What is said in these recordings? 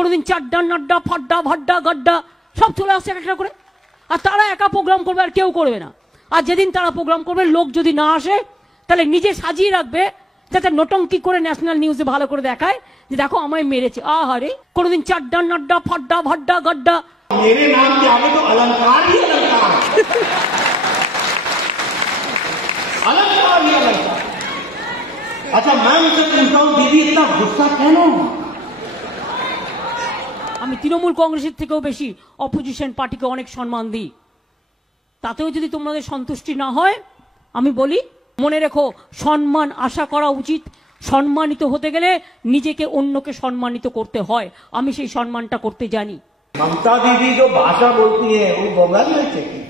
কোনোদিন চাড্ডা নাড্ডা ফাড্ডা ভাড্ডা গাড্ডা সব চলে আসছে একটা করে। আর তারা একা প্রোগ্রাম করবে, আর কেউ করবে না। আর যেদিন তারা প্রোগ্রাম করবে, লোক যদি না আসে তাহলে নিজে সাজিয়ে রাখবে, যাতে নটঙ্কি করে ন্যাশনাল নিউজে ভালো করে দেখায় যে দেখো আমায় মেরেছে। আহারে, কোনোদিন চাড্ডা নাড্ডা ফাড্ডা ভাড্ডা গাড্ডা। मेरे नाम के आगे तो अलंकार ही अलंकार, अलंकार ही अलंकार। अच्छा, मैं उनसे पूछता हूँ, दीदी इतना गुस्सा क्यों? আমি তৃণমূল কংগ্রেসের থেকেও বেশি অপোজিশন পার্টিকে অনেক সম্মান দিই। তাতেও যদি তোমাদের সন্তুষ্টি না হয়, আমি বলি মনে রেখো, সম্মান আশা করা উচিত। সম্মানিত হতে গেলে নিজেকে অন্যকে সম্মানিত করতে হয়। আমি সেই সম্মানটা করতে জানি। ममता दीदी जो भाषा बोलती है वो बंगाली में चाहिए,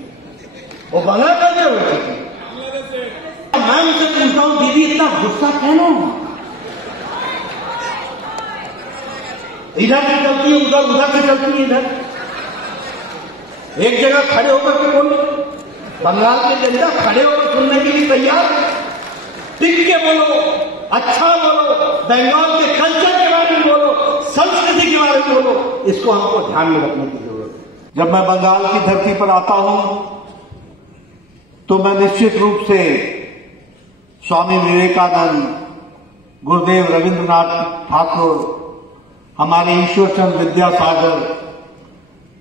वो बंगाल कल्चर में चाहिए। मैं उनसे पूछता हूँ, दीदी इतना गुस्सा क्यों? इधर से चलती है उधर, उधर से चलती है इधर। एक जगह खड़े होकर के बोलो, बंगाल के जनता खड़े होकर सुनने के लिए तैयार। टिक के बोलो, अच्छा बोलो, बंगाल के कल्चर के बारे में बोलो, संस्कृति के बारे में बोलो। इसको हमको ध्यान में रखने की जरूरत है। जब मैं बंगाल की धरती पर आता हूं तो मैं निश्चित रूप से स्वामी विवेकानंद, गुरुदेव रविंद्रनाथ ठाकुर, हमारे ईश्वर चंद्र विद्यासागर,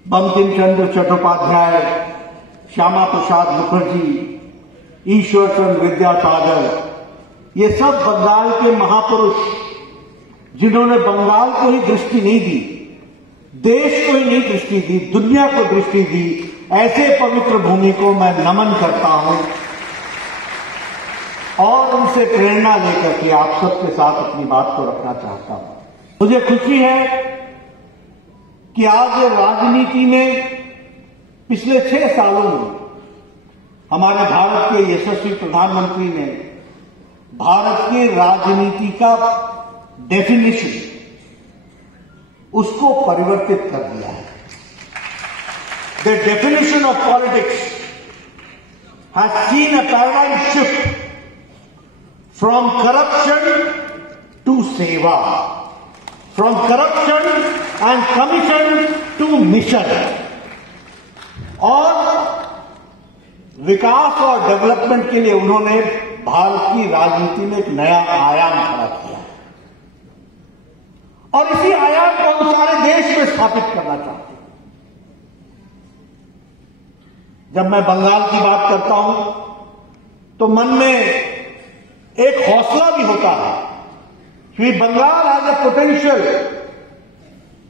बंकिम चंद्र चट्टोपाध्याय, श्यामा प्रसाद मुखर्जी, ईश्वर चंद्र विद्यासागर, ये सब बंगाल के महापुरुष जिन्होंने बंगाल को ही दृष्टि नहीं दी, देश को ही नहीं दृष्टि दी, दुनिया को दृष्टि दी, ऐसे पवित्र भूमि को मैं नमन करता हूं और उनसे प्रेरणा लेकर के आप सबके साथ अपनी बात को रखना चाहता हूं। मुझे खुशी है कि आज राजनीति में पिछले 6 सालों में हमारे भारत के यशस्वी प्रधानमंत्री ने भारत की राजनीति का डेफिनेशन उसको परिवर्तित कर दिया है। The definition of politics has seen a paradigm shift from corruption to seva, from corruption and commission to mission. और विकास और डेवलपमेंट के लिए उन्होंने भारत की राजनीति में एक नया आयाम खड़ा किया है और इसी आयाम को हम सारे देश में स्थापित करना चाहते हैं। जब मैं बंगाल की बात करता हूं तो मन में एक हौसला भी होता है कि Bengal has a potential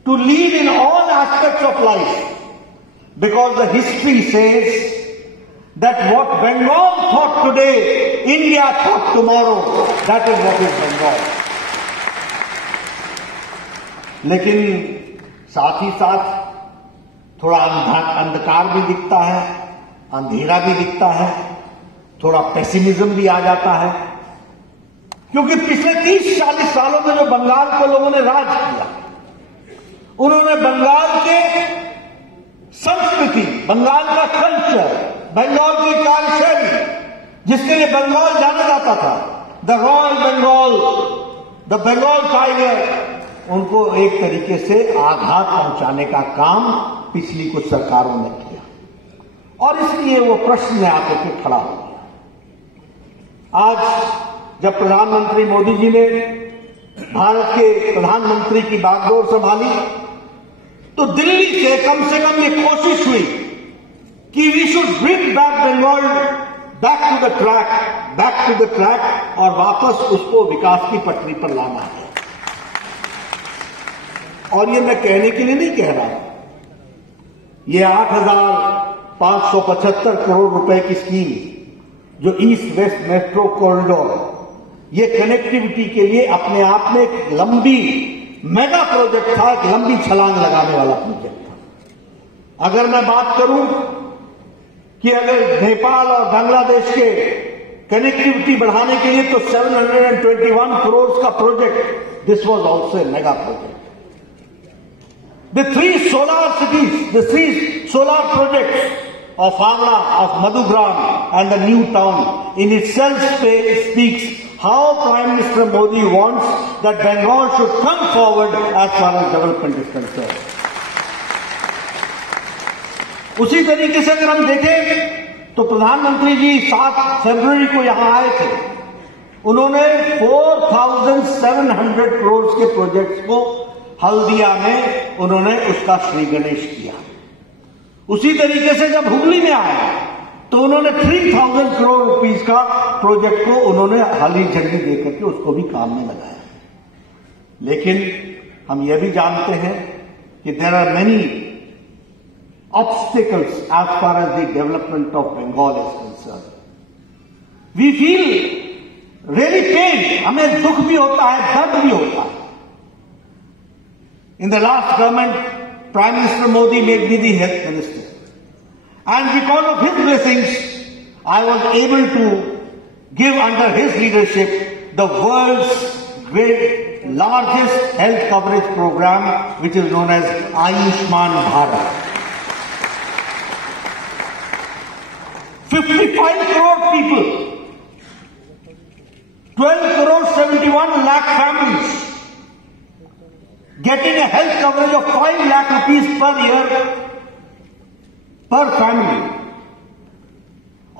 to lead in all aspects of life, because the history says that what Bengal thought today, India thought tomorrow. That is what is Bengal. लेकिन साथ ही साथ थोड़ा अंधकार भी दिखता है, अंधेरा भी दिखता है, थोड़ा पेसिमिज्म भी आ जाता है, क्योंकि पिछले 30-40 सालों में जो बंगाल को लोगों ने राज किया, उन्होंने बंगाल के संस्कृति, बंगाल का कल्चर, बंगाल की कार्यशैली, जिसके लिए बंगाल जाना जाता था, the royal Bengal, the Bengal tiger, उनको एक तरीके से आघात पहुंचाने का काम पिछली कुछ सरकारों ने किया और इसलिए वो प्रश्न में आकर के खड़ा हो गया। आज जब प्रधानमंत्री मोदी जी ने भारत के प्रधानमंत्री की बागडोर संभाली तो दिल्ली से कम ये कोशिश हुई कि we should bring back Bengal back to the track और वापस उसको विकास की पटरी पर लाना है। और ये मैं कहने के लिए नहीं कह रहा, ये 8,575 करोड़ रुपए की स्कीम जो ईस्ट वेस्ट मेट्रो कॉरिडोर, ये कनेक्टिविटी के लिए अपने आप में एक लंबी मेगा प्रोजेक्ट था, एक लंबी छलांग लगाने वाला प्रोजेक्ट था। अगर मैं बात करूं कि अगर नेपाल और बांग्लादेश के कनेक्टिविटी बढ़ाने के लिए तो 721 करोड़ का project, this was also a mega project. The 3 solar cities, the 3 solar projects of Amla, of Madhugram and the new town in itself speaks how Prime Minister Modi wants that Bengal should come forward as far as development is concerned. उसी तरीके से अगर हम देखें तो प्रधानमंत्री जी 7 फरवरी को यहां आए थे। उन्होंने 4,700 करोड़ के प्रोजेक्ट्स को हल्दिया में उन्होंने उसका श्री गणेश किया। उसी तरीके से जब हुगली में आया तो उन्होंने 3,000 करोड़ रुपीस का प्रोजेक्ट को उन्होंने हरी झंडी देकर के उसको भी काम में लगाया। लेकिन हम यह भी जानते हैं कि there are many obstacles as far as the development of Bengal is concerned. We feel really pain. हमें दुख भी होता है, दर्द भी होता है. In the last government, Prime Minister Modi made me the health minister. And because of his blessings, I was able to give under his leadership the world's largest health coverage program, which is known as Ayushman Bharat. 55 crore people, 12 crore 71 lakh families getting a health coverage of 5 lakh rupees per year per family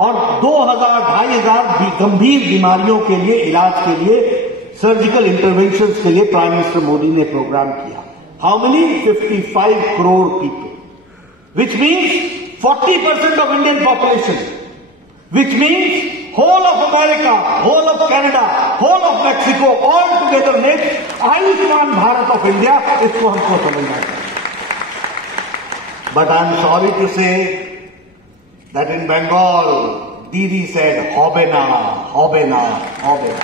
और 2,000-2,500 गंभीर बीमारियों के लिए इलाज के लिए surgical interventions के लिए प्राइम मिनिस्टर मोदी ने प्रोग्राम किया। How many? 55 crore people, which means 40% of Indian population, which means whole of America, whole of Canada, whole of Mexico, all together makes Ayushman Bharat of India. इसको हमको समझना चाहिए. But I am sorry to say that in Bengal, Didi said, "Hobe na, hobe na, hobe na."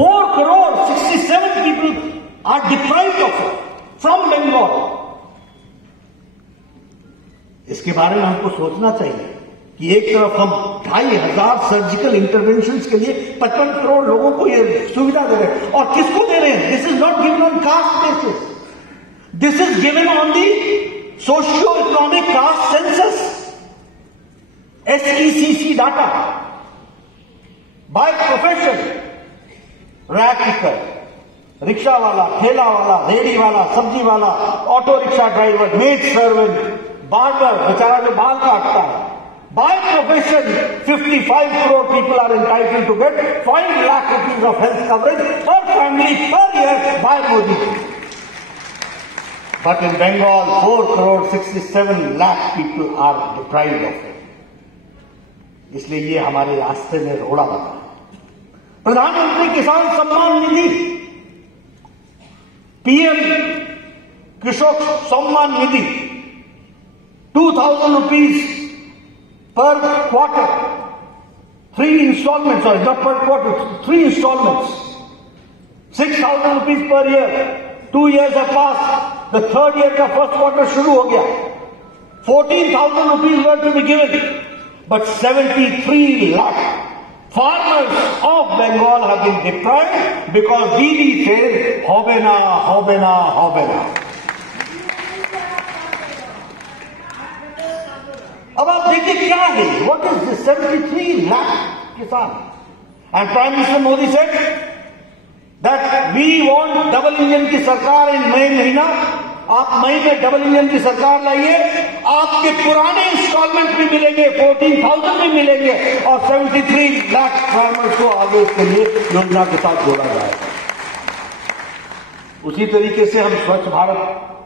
4 crore 67 people are deprived of it from Bengal. इसके बारे में हमको सोचना चाहिए कि एक तरफ हम 2,500 सर्जिकल इंटरवेंशंस के लिए 55 करोड़ लोगों को ये सुविधा दे रहे हैं, और किसको दे रहे हैं? This is not given on caste basis, this is given on the socio economic caste census, SECC data, by profession, rack picker, rickshaw वाला, ठेला वाला, रेडी वाला, सब्जी वाला, auto rickshaw driver, maid servant, barber, बेचारा जो बाल काटता है. By profession, 55 crore people are entitled to get 5 lakh rupees of health coverage per family per year by Modi. But in Bengal, 4 crore 67 lakh people are deprived of it. इसलिए ये हमारे रास्ते में रोड़ा बना. प्रधानमंत्री किसान सम्मान निधि, PM कृषक Samman Nidhi, 2,000 rupees per quarter, 3 installments, sorry, not per quarter, 3 installments, 6,000 rupees per year. 2 years have passed, the third year का first quarter शुरू हो गया. 14,000 rupees were to be given, but 73 lakh farmers of Bengal have been deprived because Didi says, "Hobe na, hobe na, hobe na." अब आप देखिए क्या है, what is this 73 lakh किसान. And prime minister Modi said that we want double engine की सरकार इन मई महीना. आप मई में डबल इंजन की सरकार लाइए, आपके पुराने इंस्टॉलमेंट भी मिलेंगे, 14,000 भी मिलेंगे, और 73 लाख फार्मर्स को आगे उसके लिए योजना के साथ जोड़ा जाएगा. उसी तरीके से हम स्वच्छ भारत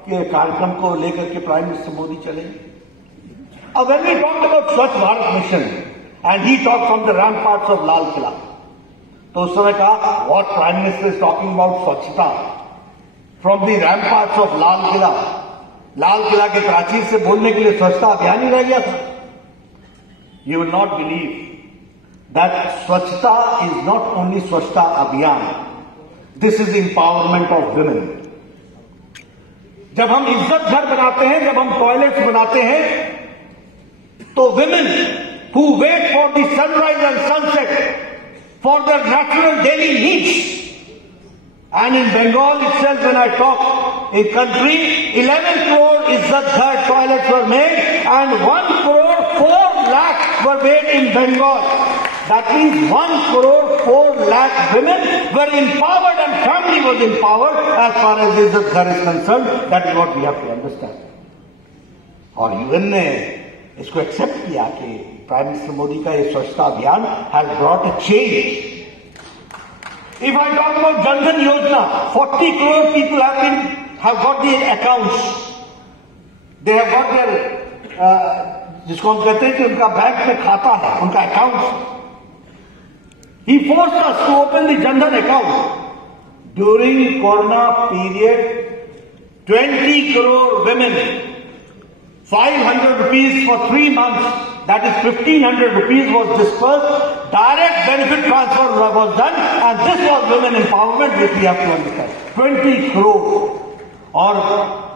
के कार्यक्रम को लेकर के प्राइम मिनिस्टर मोदी चले. When we talked about Swachh Bharat mission and he talked from the ramparts of Lal Killa, तो उस समय कहा, what Prime Minister is talking about स्वच्छता from the ramparts of Lal Killa. Lal Qila के प्राचीर से बोलने के लिए स्वच्छता अभियान ही रह गया था. You will not believe that स्वच्छता is not only स्वच्छता अभियान. This is empowerment of women. जब हम इज्जत घर बनाते हैं, जब हम टॉयलेट्स बनाते हैं, तो women who wait for the sunrise and sunset for their natural daily needs. And in Bengal itself, when I talk, in country, 11 crore Izzat Ghar toilets were made and 1 crore 4 lakh were made in Bengal. That means 1 crore 4 lakh women were empowered and family was empowered as far as Izzat Ghar is concerned. That is what we have to understand. और UN ने इसको accept किया कि prime minister Modi का ये स्वच्छता अभियान has brought a change. If I talk about Jan Dhan Yojana, 40 crore people have got their accounts. They have got their जिसको हम कहते हैं कि उनका बैंक में खाता है, उनका account. He forced us to open the Jan Dhan account. During Corona period, 20 crore women, 500 rupees for 3 months, that is 1500 rupees was dispersed. Direct benefit transfer was done, and this was women empowerment, which we have to understand. 20 crore. Or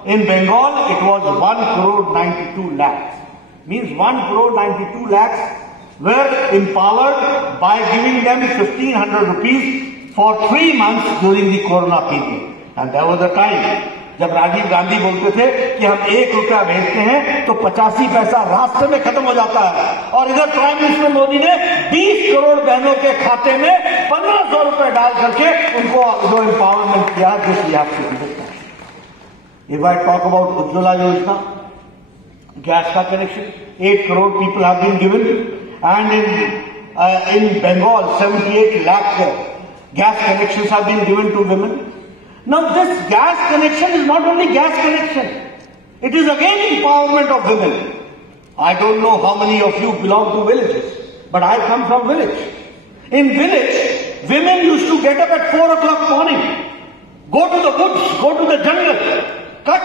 in Bengal, it was 1 crore 92 lakhs. Means 1 crore 92 lakhs were empowered by giving them 1500 rupees for 3 months during the Corona period. And there was a time जब राजीव गांधी बोलते थे कि हम 1 रुपया भेजते हैं तो 85 पैसा रास्ते में खत्म हो जाता है. और इधर प्राइम मिनिस्टर मोदी ने 20 करोड़ बहनों के खाते में 1500 रुपए डाल करके उनको जो एम्पावरमेंट किया. This we have to understand. If I talk about Ujjwala Yojana, gas का connection 8 crore people have been given, and in Bengal 78 lakh gas connections have been given to women. Now this gas connection is not only gas connection, it is again empowerment of women. I don't know how many of you belong to villages, but I come from village. In village, women used to get up at 4 o'clock morning, go to the woods, go to the jungle, cut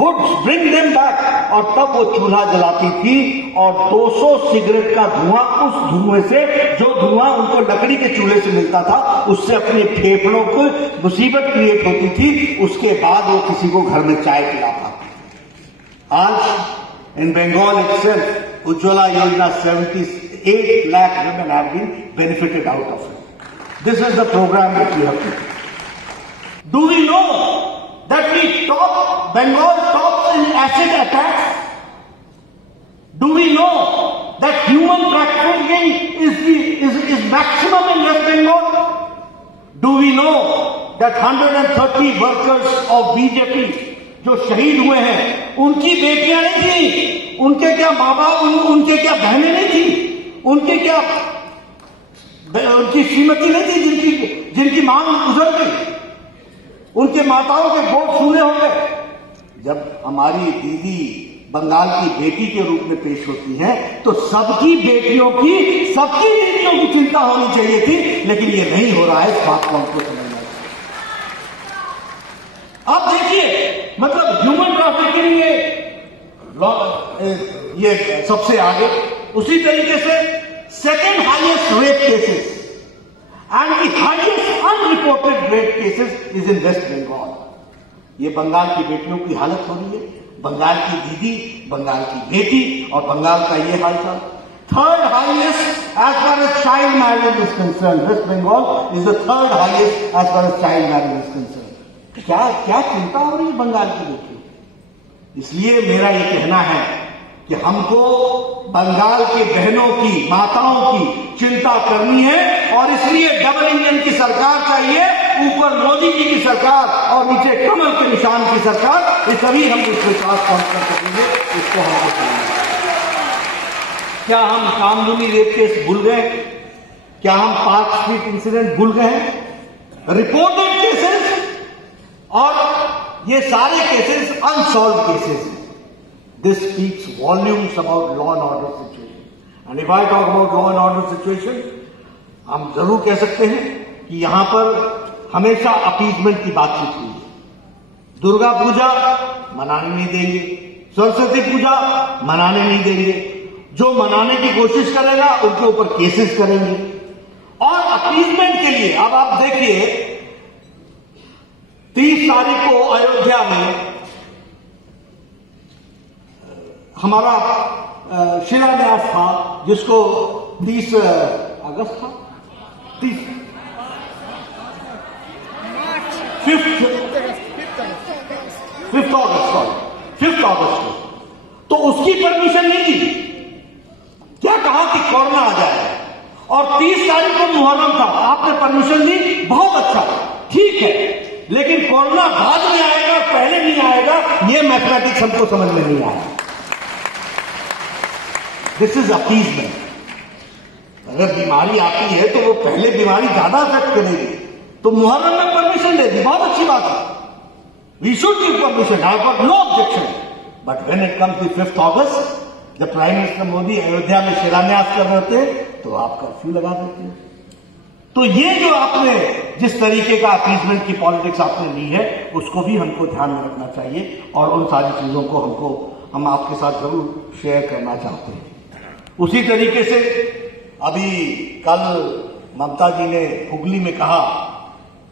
woods, bring them back, और तब वो चूल्हा जलाती थी और 200 cigarette का धुआं, उस धुएं से जो धुआं उनको लकड़ी के चूल्हे से मिलता था, उससे अपने फेफड़ों को मुसीबत क्रिएट होती थी. उसके बाद वो किसी को घर में चाय पिलाता. आज इन बंगाल इटसेल्फ उज्ज्वला योजना 78 lakh women have been benefited out of it. This is the program that we have to do. Do we know that Bengal tops in acid attacks? Do we know that human trafficking is maximum in West Bengal? Do we know that 130 workers of BJP जो शहीद हुए हैं, उनकी बेटियां नहीं थी, उनके क्या माँ बाप, उनके क्या बहनें नहीं थी, उनके क्या उनकी श्रीमती नहीं थी जिनकी मांग गुजर गई, उनके माताओं के गोद सूने हो गए. जब हमारी दीदी बंगाल की बेटी के रूप में पेश होती हैं, तो सबकी बेटियों की चिंता होनी चाहिए थी, लेकिन ये नहीं हो रहा है. इस बात को हमको समझना चाहिए. अब देखिए, मतलब ह्यूमन ट्रैफिकिंग ये सबसे आगे. उसी तरीके से second highest rape cases and the highest unreported rape cases is in West Bengal. ये बंगाल की बेटियों की हालत हो रही है, बंगाल की दीदी, बंगाल की बेटी और बंगाल का ये हालचाल. Third highest as far as child marriage is concerned. West Bengal is the third highest as far as child marriage is concerned. क्या चिंता हो रही है बंगाल की बेटियों. इसलिए मेरा ये कहना है कि हमको बंगाल के बहनों की, माताओं की चिंता करनी है, और इसलिए डबल इंजन की सरकार चाहिए. ऊपर मोदी जी की सरकार और नीचे कमल के निशान की सरकार. ये सभी हम इस विश्वास पहुंच कर सकेंगे. इसको हमको करना. क्या हम कामदुनी रेप केस भूल गए? क्या हम पार्क स्ट्रीट इंसिडेंट भूल गए? रिपोर्टेड केसेस और ये सारे cases unsolved cases. This speaks volumes about law and order situation. And if I talk about law and order situation, हम जरूर कह सकते हैं कि यहां पर हमेशा अपीजमेंट की बातचीत हुई है. दुर्गा पूजा मनाने नहीं देंगे, सरस्वती पूजा मनाने नहीं देंगे. जो मनाने की कोशिश करेगा उनके ऊपर केसेस करेंगे. और अपीजमेंट के लिए अब आप देखिए, 30 तारीख को अयोध्या में हमारा शिलान्यास था, जिसको 30 अगस्त था, 5 अगस्त को, तो उसकी परमिशन नहीं दी. मुहर्रम था, आपने परमिशन दी, बहुत अच्छा, ठीक है, लेकिन कोरोना बाद में आएगा, पहले नहीं आएगा, ये मैथमेटिक्स हमको समझ में नहीं आया। This is appeasement. अगर बीमारी आती है तो वो पहले बीमारी ज्यादा अफेक्ट करेगी, तो मुहर्रम में परमिशन दे दी, बहुत अच्छी बात है, we should give permission, I have got no objection, but when it comes to 5 August, जब प्राइम मिनिस्टर मोदी अयोध्या में शिलान्यास कर रहे थे, तो आप कर्फ्यू लगा देते हैं। तो ये जो आपने जिस तरीके का अपीजमेंट की पॉलिटिक्स आपने ली है, उसको भी हमको ध्यान में रखना चाहिए, और उन सारी चीजों को हम आपके साथ जरूर शेयर करना चाहते हैं। उसी तरीके से अभी कल ममता जी ने हुगली में कहा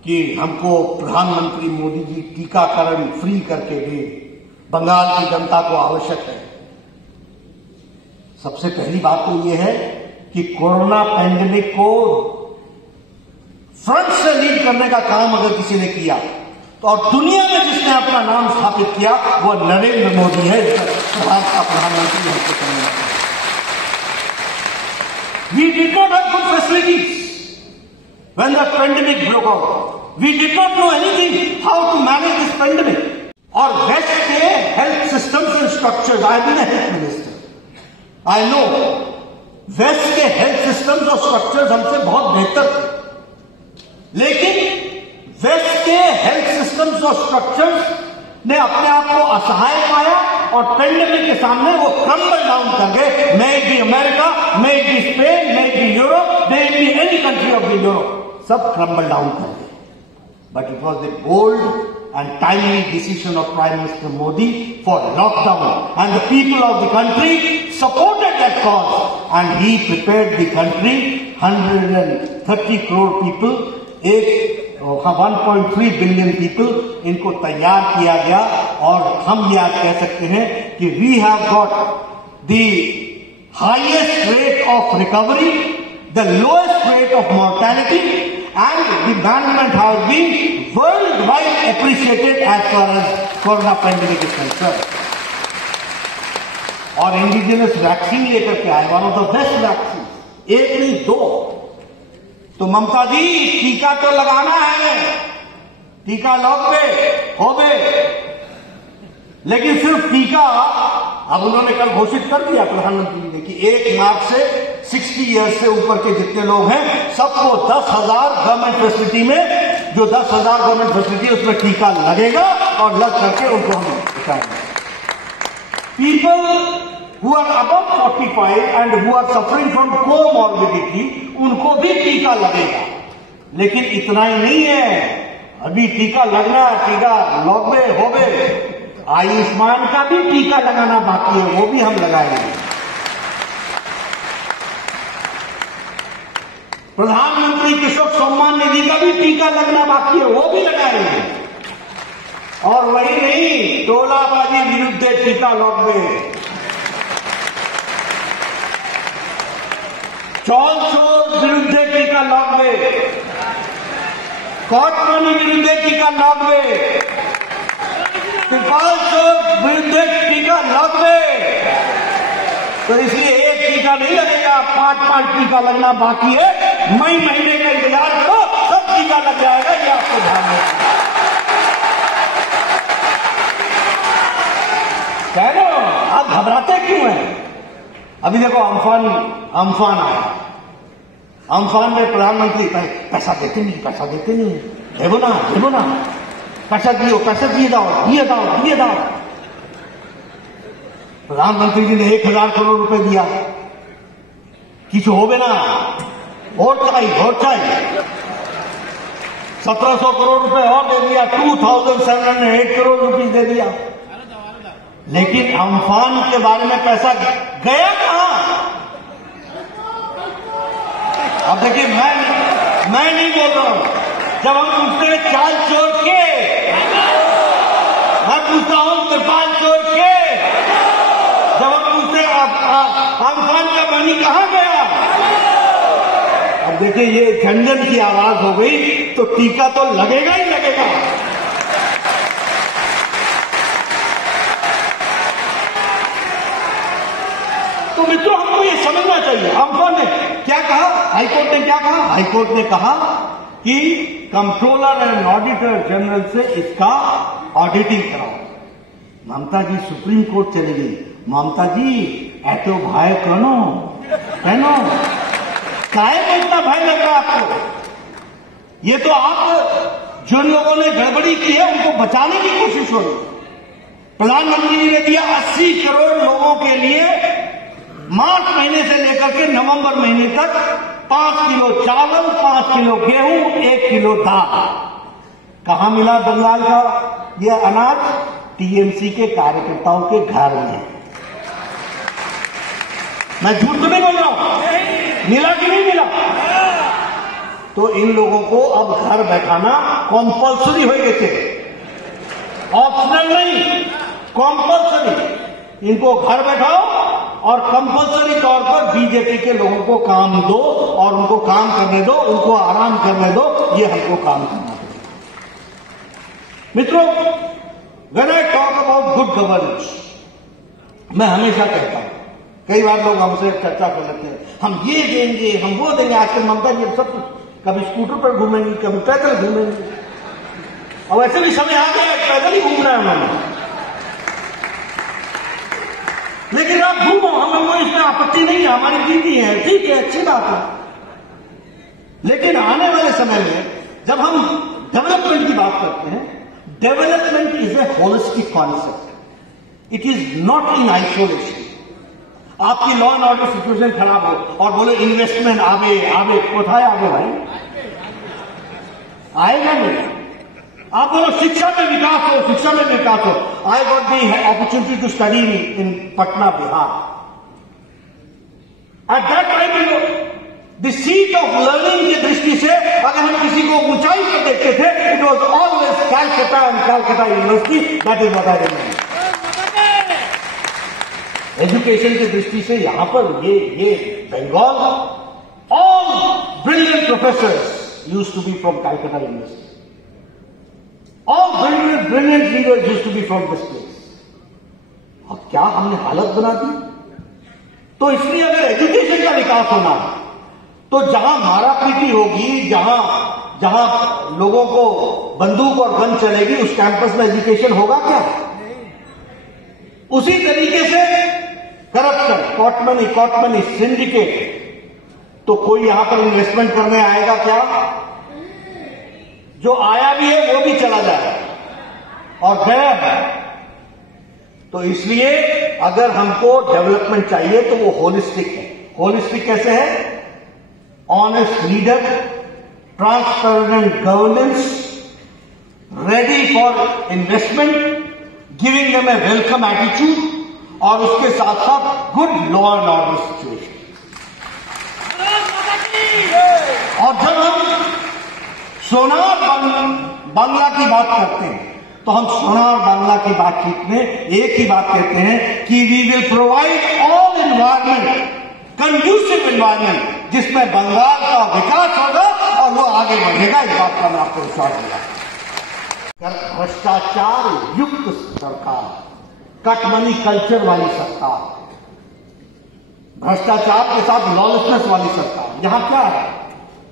कि हमको प्रधानमंत्री मोदी जी टीकाकरण फ्री करके दे, बंगाल की जनता को आवश्यक है। सबसे पहली बात तो यह है कि कोरोना पैंडेमिक को फ्रंट से लीड करने का काम अगर किसी ने किया, तो और दुनिया में जिसने अपना नाम स्थापित किया वो नरेंद्र मोदी है, प्रधानमंत्री हमको समझना चाहिए। We did not have good facilities when the pandemic broke out. We did not know anything how to manage this pandemic. और वेस्ट के health systems and structures, I been a health minister, I know west के health systems और structures हमसे बहुत बेहतर थे, लेकिन waste के हेल्थ सिस्टम्स और स्ट्रक्चर्स ने अपने आप को असहाय पाया और पेंडेमिक के सामने वो क्रम्बल डाउन कर गए। May it be America, may it be Spain, may it be Europe, may it be any country of the Europe, सब क्रम्बल डाउन कर गए। But it was the bold and timely decision of Prime Minister Modi for lockdown, and the people of the country supported that cause, and he prepared the country, 130 crore people, 1.3 billion people, इनको तैयार किया गया। और हम ये आज कह सकते हैं कि we have got the highest rate of recovery, the lowest rate of mortality, and the management has been worldwide appreciated as far as corona pandemic is concerned. और इंडिजिनस वैक्सीन लेकर के आए, one of the best vaccine, एक नहीं दो। तो ममता जी टीका तो लगाना है, टीका लगवे होवे, लेकिन सिर्फ टीका, अब उन्होंने कल घोषित कर दिया प्रधानमंत्री ने कि 1 मार्च से 60 ईयर्स से ऊपर के जितने लोग हैं सबको 10,000 गवर्नमेंट फैसिलिटी में, जो 10,000 गवर्नमेंट फैसिलिटी उसमें टीका लगेगा और लग करके उनको हम बताएंगे। People who are above 45 and who are suffering from comorbidity, उनको भी टीका लगेगा। लेकिन इतना ही नहीं है, अभी टीका लगना, टीका लगवे होवे, आयुष्मान का भी टीका लगाना बाकी है, वो भी हम लगाएंगे। प्रधानमंत्री कृषक सम्मान निधि का भी टीका लगना बाकी है, वो भी लगाएंगे। और वही नहीं, टोलाबाजी विरुद्ध टीका लगवे, चौल चोर विरुद्ध टीका लगवे, कॉटमनी विरुद्ध टीका लगवे, त्रिपाल चोर विरुद्ध टीका लगवे। तो इसलिए एक टीका नहीं लगेगा, 5 टीका लगना बाकी है। मई महीने का इंतजार करो, सब टीका लग जाएगा, ये आपको ध्यान रखना। कह लो आप घबराते क्यों हैं? अभी देखो अम्फान आया, अम्फान में प्रधानमंत्री पैसा देते नहीं, देवो ना, पैसा दिए दाओ। प्रधानमंत्री जी ने 1,000 करोड़ रुपए दिया, किसी होवे ना, और चाहिए 1700 करोड़ रुपए और दे दिया, 2,708 करोड़ रुपए दे दिया। लेकिन अम्फान के बारे में पैसा गया कहां? अब देखिए, मैं नहीं बोल रहा हूं, जब हम पूछते हैं चाल चोर के, मैं पूछता हूं त्रिपाल चोर के, जब हम पूछते हैं अम्फान का मनी कहां गया? अब देखिए, ये झंझन की आवाज हो गई, तो टीका तो लगेगा ही लगेगा। तो तो मित्रों हमको ये समझना चाहिए। हम कौन ने क्या कहा, हाईकोर्ट ने क्या कहा? हाईकोर्ट ने कहा कि कंट्रोलर एंड ऑडिटर जनरल से इसका ऑडिटिंग कराओ। ममता जी सुप्रीम कोर्ट चली गई। ममता जी ऐतो भय कनो कहनो काहे को इतना भय लग रहा है आपको? ये तो आप जिन लोगों ने गड़बड़ी की है उनको बचाने की कोशिश हो रही। प्रधानमंत्री जी ने दिया 80 करोड़ लोगों के लिए मार्च महीने से लेकर के नवंबर महीने तक 5 किलो चावल, 5 किलो गेहूं, 1 किलो दाल। कहां मिला बंगाल का यह अनाज? टीएमसी के कार्यकर्ताओं के घर में। मैं झूठ तो नहीं बोल रहा हूं, मिला कि नहीं मिला? तो इन लोगों को अब घर बैठाना कंपल्सरी हो गए थे, ऑप्शनल नहीं, कंपल्सरी। इनको घर बैठाओ और कंपल्सरी तौर पर बीजेपी के लोगों को काम दो और उनको काम करने दो, उनको आराम करने दो, ये हमको काम करना पड़ेगा। मित्रों, when I talk about good governance, मैं हमेशा कहता हूं, कई बार लोग हमसे चर्चा कर लेते हैं, हम ये देंगे, हम वो देंगे। आजकल ममता जी सब कभी स्कूटर पर घूमेंगी, कभी पैदल घूमेंगी, और वैसे भी समय आ गया पैदल ही घूम रहा है उन्होंने। लेकिन आप घूमो, हमको इसमें आपत्ति नहीं है, हमारी दीदी है, ठीक है, अच्छी बात है। लेकिन आने वाले समय में जब हम डेवलपमेंट की बात करते हैं, development is a holistic concept, it is not in isolation. आपकी लॉ एंड ऑर्डर सिचुएशन खराब हो और बोलो इन्वेस्टमेंट आवे कोথায় आवे भाई? आएगा नहीं। आप बोलो शिक्षा में विकास हो, शिक्षा में विकास हो। I got the opportunity to study in Patna, Bihar. At that time the seat of learning की दृष्टि से अगर हम किसी को ऊंचाई पर देखते थे, it was always Calcutta and Calcutta university. That is what I remember. Education की दृष्टि से यहां पर ये Bengal, all brilliant professors used to be from Calcutta university, all brilliant leaders used to be from this place. अब क्या हमने हालत बना दी? तो इसलिए अगर एजुकेशन का विकास होना है तो जहां मारापीटी होगी, जहां लोगों को बंदूक और गन चलेगी, उस कैंपस में एजुकेशन होगा क्या? उसी तरीके से करप्शन, कॉट मनी, सिंडिकेट, तो कोई यहां पर इन्वेस्टमेंट करने आएगा क्या? जो आया भी है वो भी चला जाएगा और गया है। तो इसलिए अगर हमको डेवलपमेंट चाहिए तो वो होलिस्टिक है। होलिस्टिक कैसे है? Honest leader, transparent governance, ready for investment, giving them A welcome attitude, और उसके साथ साथ good law and order situation. और जब हम सोनार बांग्ला की बात करते हैं तो हम सोनार बांग्ला की बातचीत में एक ही बात कहते हैं कि we will provide all environment, conducive environment, जिसमें बंगाल का विकास होगा और वो आगे बढ़ेगा। इस बात का मैं आपको विश्वास दिलाता हूं। भ्रष्टाचार युक्त सरकार, कटमनी कल्चर वाली सरकार, भ्रष्टाचार के साथ लॉलेसनेस वाली सरकार, यहां क्या है?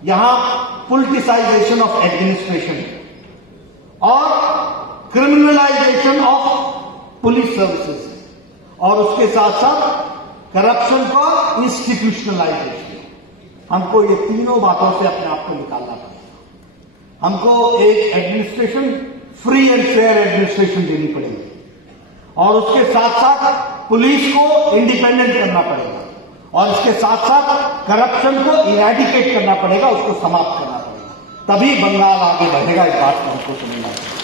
यहां पॉलिटिसाइजेशन ऑफ एडमिनिस्ट्रेशन और क्रिमिनलाइजेशन ऑफ पुलिस सर्विसेज, और उसके साथ साथ करप्शन का इंस्टीट्यूशनलाइजेशन। हमको ये तीनों बातों से अपने आप को निकालना पड़ेगा। हमको एक administration, free and fair administration देनी पड़ेगी, और उसके साथ साथ पुलिस को इंडिपेंडेंट करना पड़ेगा, और इसके साथ साथ करप्शन को इरेडिकेट करना पड़ेगा, उसको समाप्त करना पड़ेगा। तभी बंगाल आगे बढ़ेगा। इस बात को हमको समझना पड़ेगा।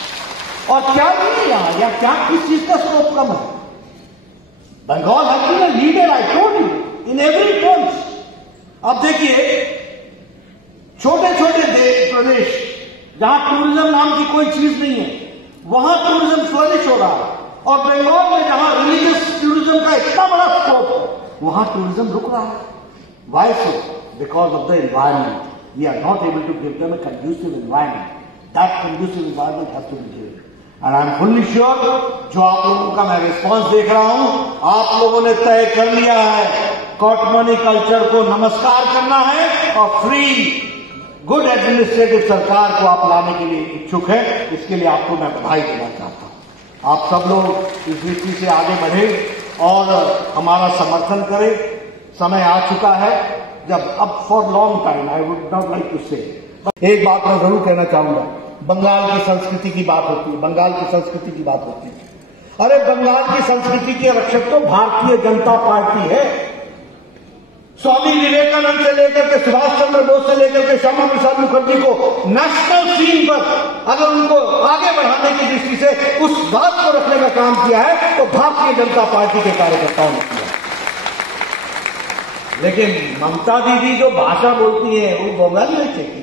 और क्या नहीं या क्या किस चीज का स्कोप कम है? Bengal has been a leader, I told you, in every terms. अब देखिए, छोटे छोटे प्रदेश जहां टूरिज्म नाम की कोई चीज नहीं है, वहां टूरिज्म फ्लरिश हो रहा है, और बंगाल में जहां रिलीजियस टूरिज्म का इतना बड़ा स्कोप है, वहां टूरिज्म रुक रहा है। Why so? Because of the environment. We are not able to give them a conducive environment. That conducive environment has to be given. And I am fully sure, जो आप लोगों का मैं रिस्पॉन्स देख रहा हूं, आप लोगों ने तय कर लिया है कॉटमनी कल्चर को नमस्कार करना है और फ्री गुड एडमिनिस्ट्रेटिव सरकार को आप लाने के लिए इच्छुक है। इसके लिए आपको मैं बधाई देना चाहता हूं। आप सब लोग इस दृष्टि से आगे बढ़े और हमारा समर्थन करें। समय आ चुका है जब अब for long time I would not like to say, एक बात मैं जरूर कहना चाहूंगा। बंगाल की संस्कृति की बात होती है, बंगाल की संस्कृति की बात होती है। अरे बंगाल की संस्कृति के रक्षक तो भारतीय जनता पार्टी है। स्वामी विवेकानंद से लेकर के सुभाष चंद्र बोस से लेकर के श्यामा प्रसाद मुखर्जी को नेशनल सीन पर अगर उनको आगे बढ़ाने की दृष्टि से उस बात को रखने का काम किया है तो भारतीय जनता पार्टी के कार्यकर्ताओं ने किया। लेकिन ममता दीदी जो भाषा बोलती है वो बंगाल में चाहिए,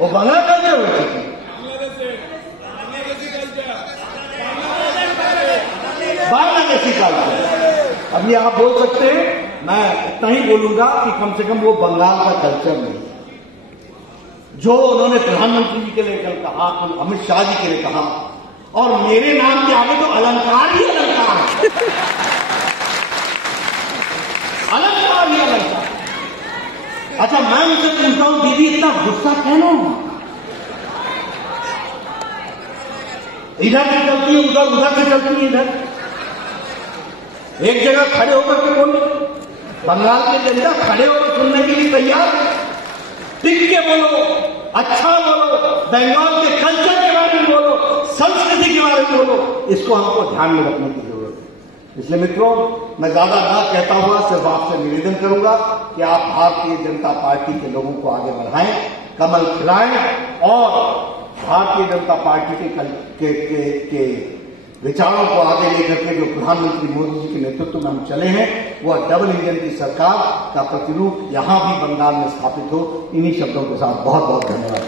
वो बंगाल कल्चर हो चुकी, बांग्लादेशी कल्चर। अब ये आप बोल सकते हैं, मैं इतना ही बोलूंगा कि कम से कम वो बंगाल का कल्चर नहीं है जो उन्होंने प्रधानमंत्री जी के लिए कल कहा, अमित शाह जी के लिए कहा, और मेरे नाम के आगे तो अलंकार ही अलंकार है, अलंकार ही अलंकार। अच्छा, मैं उनसे पूछता हूं दीदी इतना गुस्सा क्यों? इधर से चलती है उधर, उधर से चलती है इधर, एक जगह खड़े होकर के बोलो। बंगाल के जनता खड़े होकर सुनने के लिए तैयार है। टिक के बोलो, अच्छा बोलो, बंगाल के कल्चर के बारे में बोलो, संस्कृति के बारे में बोलो। इसको हमको ध्यान में रखने की जरूरत है। इसलिए मित्रों, मैं ज्यादा ना कहता हुआ सिर्फ आपसे निवेदन करूंगा कि आप भारतीय जनता पार्टी के लोगों को आगे बढ़ाएं, कमल खिलाएं और भारतीय जनता पार्टी के विचारों को आगे लेकर के जो प्रधानमंत्री मोदी जी के नेतृत्व में हम चले हैं, वह डबल इंजन की सरकार का प्रतिरूप यहां भी बंगाल में स्थापित हो। इन्हीं शब्दों के साथ बहुत बहुत धन्यवाद।